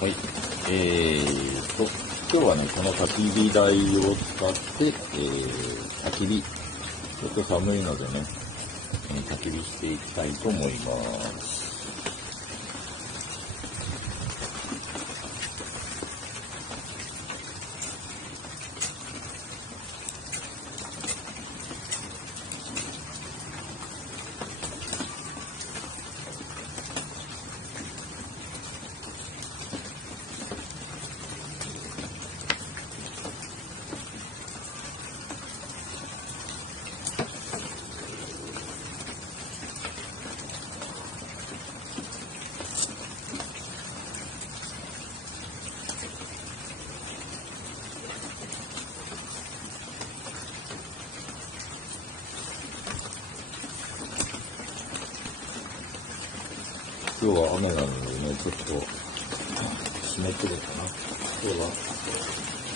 はい。今日はね、この焚き火台を使って、焚き火、ちょっと寒いのでね、焚き火していきたいと思います。今日は雨なのでね、ちょっと湿ってるかな。今日は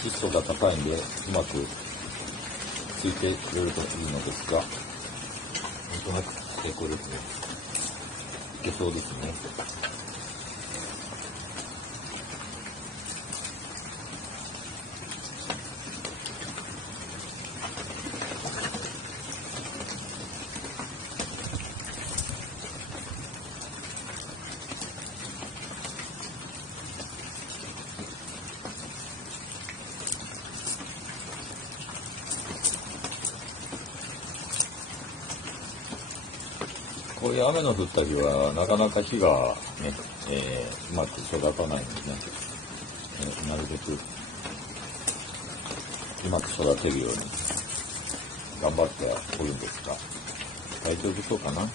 湿度が高いんで、うまくついてくれるといいのですが、なんとなくこれでいけそうですね。こういう雨の降った日はなかなか火がね、うまく育たないのでね、なるべくうまく育てるように頑張っておるんですが、大丈夫そうかな。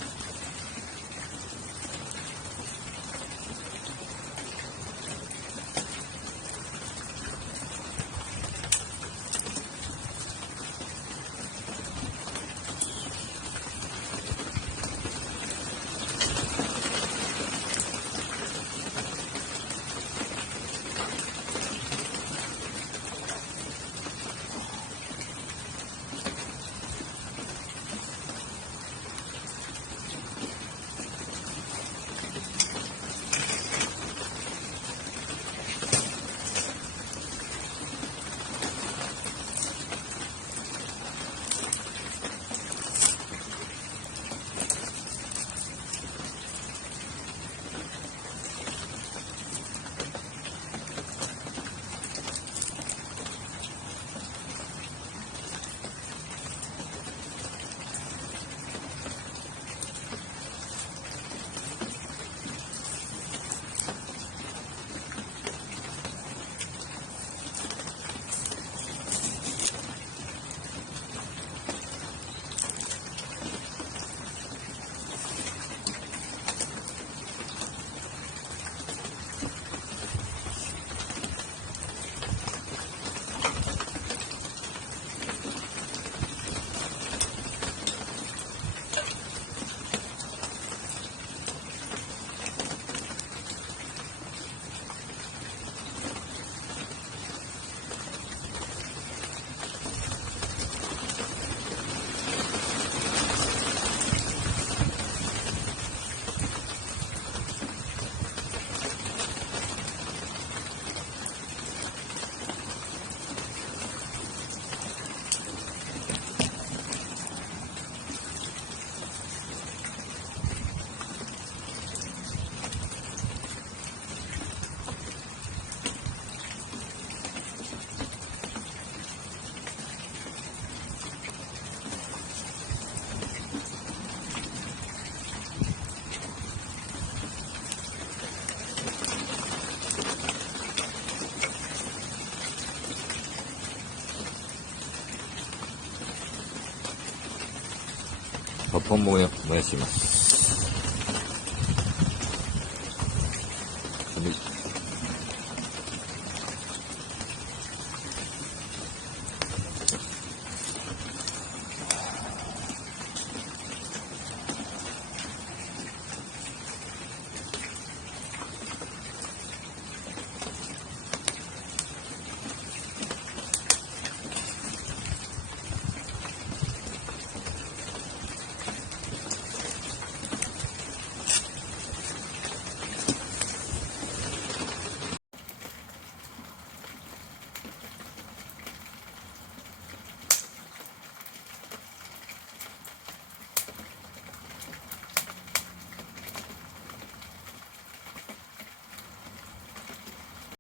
葉っぱも燃やします。